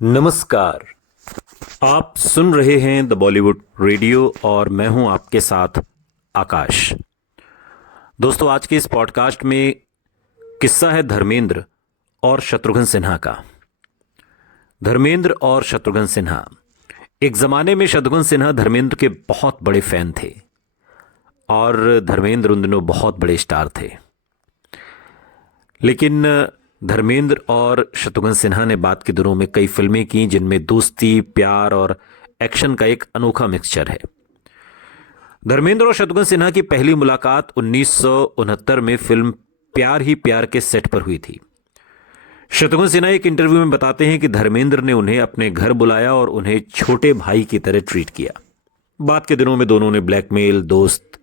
नमस्कार। आप सुन रहे हैं द बॉलीवुड रेडियो और मैं हूं आपके साथ आकाश। दोस्तों, आज के इस पॉडकास्ट में किस्सा है धर्मेंद्र और शत्रुघ्न सिन्हा का। धर्मेंद्र और शत्रुघ्न सिन्हा, एक जमाने में शत्रुघ्न सिन्हा धर्मेंद्र के बहुत बड़े फैन थे और धर्मेंद्र उन दिनों बहुत बड़े स्टार थे। लेकिन धर्मेंद्र और शत्रुघ्न सिन्हा ने बाद के दिनों में कई फिल्में की जिनमें दोस्ती, प्यार और एक्शन का एक अनोखा मिक्सचर है। धर्मेंद्र और शत्रुघ्न सिन्हा की पहली मुलाकात 1969 में फिल्म प्यार ही प्यार के सेट पर हुई थी। शत्रुघ्न सिन्हा एक इंटरव्यू में बताते हैं कि धर्मेंद्र ने उन्हें अपने घर बुलाया और उन्हें छोटे भाई की तरह ट्रीट किया। बाद के दिनों में दोनों ने ब्लैकमेल, दोस्त,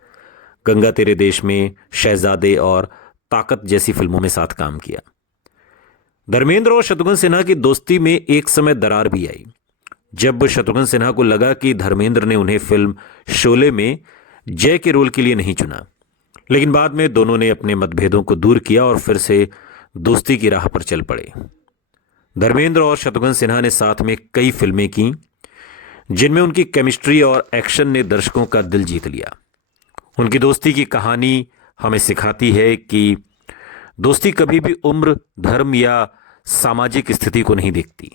गंगा तेरे देश में, शहजादे और ताकत जैसी फिल्मों में साथ काम किया। धर्मेंद्र और शत्रुघ्न सिन्हा की दोस्ती में एक समय दरार भी आई जब शत्रुघ्न सिन्हा को लगा कि धर्मेंद्र ने उन्हें फिल्म शोले में जय के रोल के लिए नहीं चुना। लेकिन बाद में दोनों ने अपने मतभेदों को दूर किया और फिर से दोस्ती की राह पर चल पड़े। धर्मेंद्र और शत्रुघ्न सिन्हा ने साथ में कई फिल्में की जिनमें उनकी केमिस्ट्री और एक्शन ने दर्शकों का दिल जीत लिया। उनकी दोस्ती की कहानी हमें सिखाती है कि दोस्ती कभी भी उम्र, धर्म या सामाजिक स्थिति को नहीं देखती।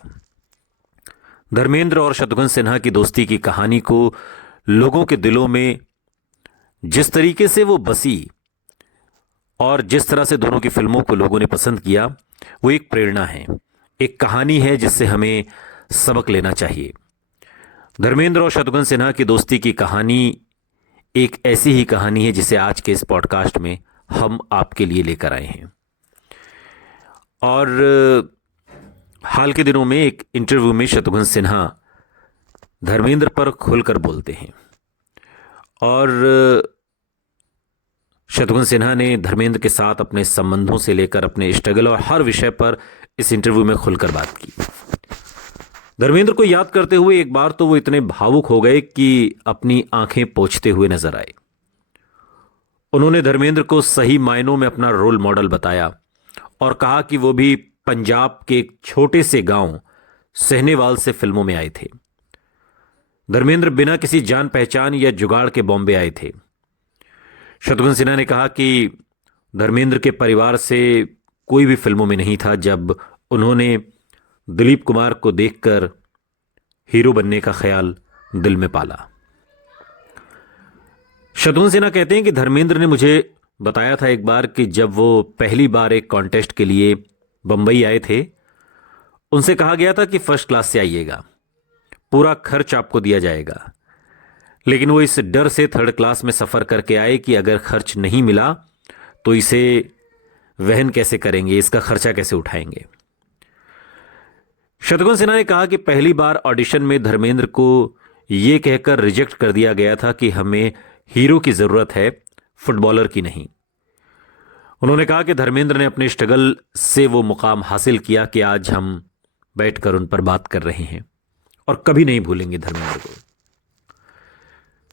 धर्मेंद्र और शत्रुघ्न सिन्हा की दोस्ती की कहानी को लोगों के दिलों में जिस तरीके से वो बसी और जिस तरह से दोनों की फिल्मों को लोगों ने पसंद किया, वो एक प्रेरणा है, एक कहानी है जिससे हमें सबक लेना चाहिए। धर्मेंद्र और शत्रुघ्न सिन्हा की दोस्ती की कहानी एक ऐसी ही कहानी है जिसे आज के इस पॉडकास्ट में हम आपके लिए लेकर आए हैं। और हाल के दिनों में एक इंटरव्यू में शत्रुघ्न सिन्हा धर्मेंद्र पर खुलकर बोलते हैं और शत्रुघ्न सिन्हा ने धर्मेंद्र के साथ अपने संबंधों से लेकर अपने स्ट्रगल और हर विषय पर इस इंटरव्यू में खुलकर बात की। धर्मेंद्र को याद करते हुए एक बार तो वो इतने भावुक हो गए कि अपनी आंखें पोंछते हुए नजर आए। उन्होंने धर्मेंद्र को सही मायनों में अपना रोल मॉडल बताया और कहा कि वो भी पंजाब के एक छोटे से गांव सहनेवाल से फिल्मों में आए थे। धर्मेंद्र बिना किसी जान पहचान या जुगाड़ के बॉम्बे आए थे। शत्रुघ्न सिन्हा ने कहा कि धर्मेंद्र के परिवार से कोई भी फिल्मों में नहीं था जब उन्होंने दिलीप कुमार को देखकर हीरो बनने का ख्याल दिल में पाला। शत्रुघ्न सिन्हा कहते हैं कि धर्मेंद्र ने मुझे बताया था एक बार कि जब वो पहली बार एक कॉन्टेस्ट के लिए बंबई आए थे, उनसे कहा गया था कि फर्स्ट क्लास से आइएगा, पूरा खर्च आपको दिया जाएगा। लेकिन वो इस डर से थर्ड क्लास में सफ़र करके आए कि अगर खर्च नहीं मिला तो इसे वहन कैसे करेंगे, इसका खर्चा कैसे उठाएंगे। शत्रुघ्न सिन्हा ने कहा कि पहली बार ऑडिशन में धर्मेंद्र को यह कहकर रिजेक्ट कर दिया गया था कि हमें हीरो की जरूरत है, फुटबॉलर की नहीं। उन्होंने कहा कि धर्मेंद्र ने अपने स्ट्रगल से वो मुकाम हासिल किया कि आज हम बैठकर उन पर बात कर रहे हैं और कभी नहीं भूलेंगे धर्मेंद्र को।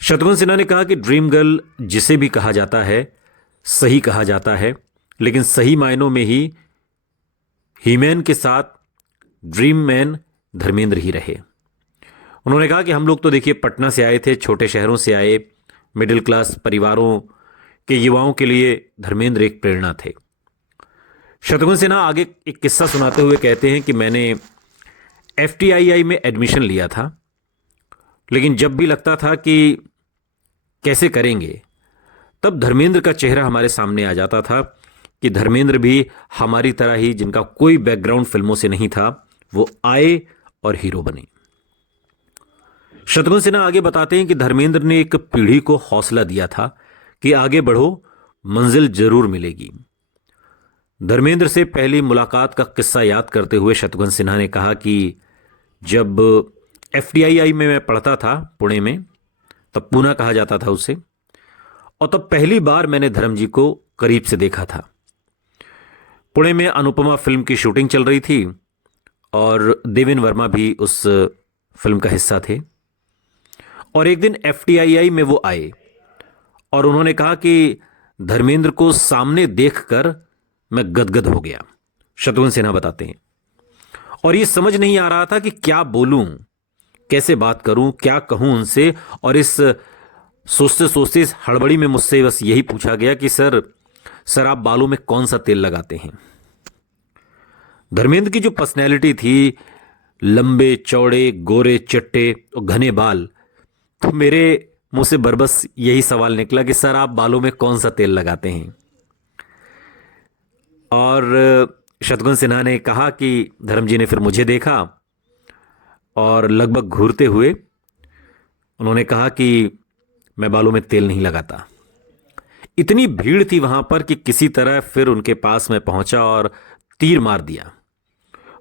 शत्रुघ्न सिन्हा ने कहा कि ड्रीम गर्ल जिसे भी कहा जाता है सही कहा जाता है, लेकिन सही मायनों में ही हीमैन के साथ ड्रीम मैन धर्मेंद्र ही रहे। उन्होंने कहा कि हम लोग तो देखिए पटना से आए थे, छोटे शहरों से आए, मिडिल क्लास परिवारों के युवाओं के लिए धर्मेंद्र एक प्रेरणा थे। शत्रुघ्न सिन्हा आगे एक किस्सा सुनाते हुए कहते हैं कि मैंने एफटीआईआई में एडमिशन लिया था, लेकिन जब भी लगता था कि कैसे करेंगे, तब धर्मेंद्र का चेहरा हमारे सामने आ जाता था कि धर्मेंद्र भी हमारी तरह ही, जिनका कोई बैकग्राउंड फिल्मों से नहीं था, वो आए और हीरो बने। शत्रुघ्न सिन्हा आगे बताते हैं कि धर्मेंद्र ने एक पीढ़ी को हौसला दिया था कि आगे बढ़ो, मंजिल जरूर मिलेगी। धर्मेंद्र से पहली मुलाकात का किस्सा याद करते हुए शत्रुघ्न सिन्हा ने कहा कि जब एफटीआईआई में मैं पढ़ता था पुणे में, तब पूना कहा जाता था उसे, और तब पहली बार मैंने धर्म जी को करीब से देखा था। पुणे में अनुपमा फिल्म की शूटिंग चल रही थी और देवेन वर्मा भी उस फिल्म का हिस्सा थे। और एक दिन एफटीआईआई में वो आए और उन्होंने कहा कि धर्मेंद्र को सामने देखकर मैं गदगद हो गया। शत्रुघ्न सिन्हा बताते हैं। और ये समझ नहीं आ रहा था कि क्या बोलूं, कैसे बात करूं, क्या कहूं उनसे। और इस सोचते सोचते इस हड़बड़ी में मुझसे बस यही पूछा गया कि सर आप बालों में कौन सा तेल लगाते हैं। धर्मेंद्र की जो पर्सनैलिटी थी, लंबे चौड़े गोरे चट्टे और घने बाल, तो मेरे मुंह से बरबस यही सवाल निकला कि सर आप बालों में कौन सा तेल लगाते हैं। और शत्रुघ्न सिन्हा ने कहा कि धर्म जी ने फिर मुझे देखा और लगभग घूरते हुए उन्होंने कहा कि मैं बालों में तेल नहीं लगाता। इतनी भीड़ थी वहां पर कि किसी तरह फिर उनके पास मैं पहुंचा और तीर मार दिया।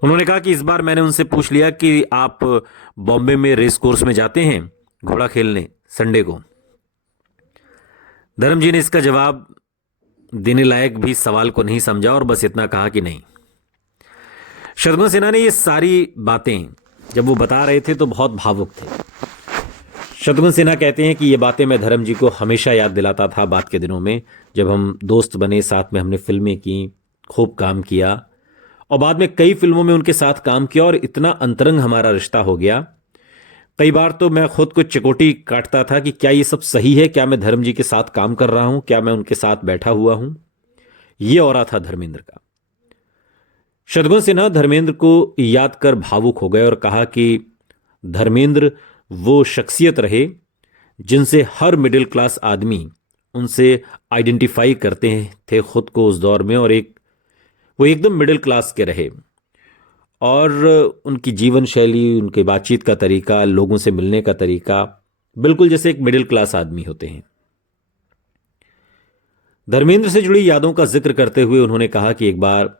उन्होंने कहा कि इस बार मैंने उनसे पूछ लिया कि आप बॉम्बे में रेस कोर्स में जाते हैं घोड़ा खेलने संडे को। धर्म जी ने इसका जवाब देने लायक भी सवाल को नहीं समझा और बस इतना कहा कि नहीं। शत्रुघ्न सिन्हा ने ये सारी बातें जब वो बता रहे थे तो बहुत भावुक थे। शत्रुघ्न सिन्हा कहते हैं कि ये बातें मैं धर्म जी को हमेशा याद दिलाता था बाद के दिनों में, जब हम दोस्त बने, साथ में हमने फिल्में की, खूब काम किया और बाद में कई फिल्मों में उनके साथ काम किया और इतना अंतरंग हमारा रिश्ता हो गया। कई बार तो मैं खुद को चिकोटी काटता था कि क्या ये सब सही है, क्या मैं धर्म जी के साथ काम कर रहा हूं, क्या मैं उनके साथ बैठा हुआ हूं। ये औरा था धर्मेंद्र का। शत्रुघ्न सिन्हा धर्मेंद्र को याद कर भावुक हो गए और कहा कि धर्मेंद्र वो शख्सियत रहे जिनसे हर मिडिल क्लास आदमी उनसे आइडेंटिफाई करते थे खुद को उस दौर में, और वो एकदम मिडिल क्लास के रहे। और उनकी जीवन शैली, उनके बातचीत का तरीका, लोगों से मिलने का तरीका बिल्कुल जैसे एक मिडिल क्लास आदमी होते हैं। धर्मेंद्र से जुड़ी यादों का जिक्र करते हुए उन्होंने कहा कि एक बार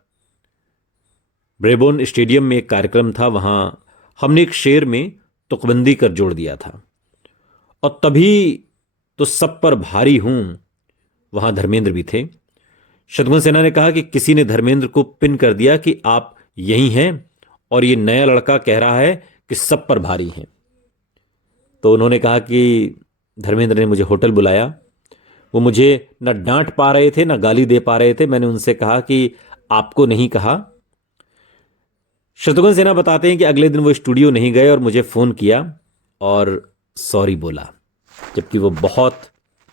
ब्रेबोर्न स्टेडियम में एक कार्यक्रम था, वहां हमने एक शेर में तुकबंदी कर जोड़ दिया था और तभी तो सब पर भारी हूं, वहां धर्मेंद्र भी थे। शत्रुघ्न सिन्हा ने कहा कि किसी ने धर्मेंद्र को पिन कर दिया कि आप यही हैं और ये नया लड़का कह रहा है कि सब पर भारी हैं। तो उन्होंने कहा कि धर्मेंद्र ने मुझे होटल बुलाया। वो मुझे न डांट पा रहे थे न गाली दे पा रहे थे। मैंने उनसे कहा कि आपको नहीं कहा। शत्रुघ्न सिन्हा बताते हैं कि अगले दिन वो स्टूडियो नहीं गए और मुझे फोन किया और सॉरी बोला, जबकि वो बहुत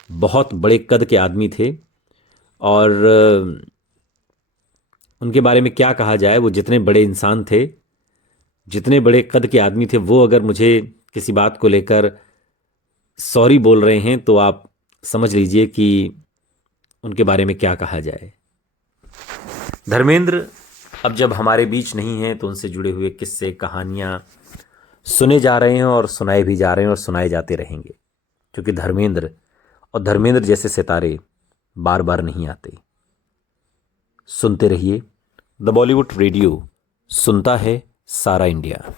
बहुत बड़े कद के आदमी थे और उनके बारे में क्या कहा जाए। वो जितने बड़े इंसान थे, जितने बड़े कद के आदमी थे, वो अगर मुझे किसी बात को लेकर सॉरी बोल रहे हैं तो आप समझ लीजिए कि उनके बारे में क्या कहा जाए। धर्मेंद्र अब जब हमारे बीच नहीं हैं तो उनसे जुड़े हुए किस्से, कहानियां सुने जा रहे हैं और सुनाए भी जा रहे हैं और सुनाए जाते रहेंगे, क्योंकि धर्मेंद्र और धर्मेंद्र जैसे सितारे बार बार नहीं आते। सुनते रहिए द बॉलीवुड रेडियो, सुनता है सारा इंडिया।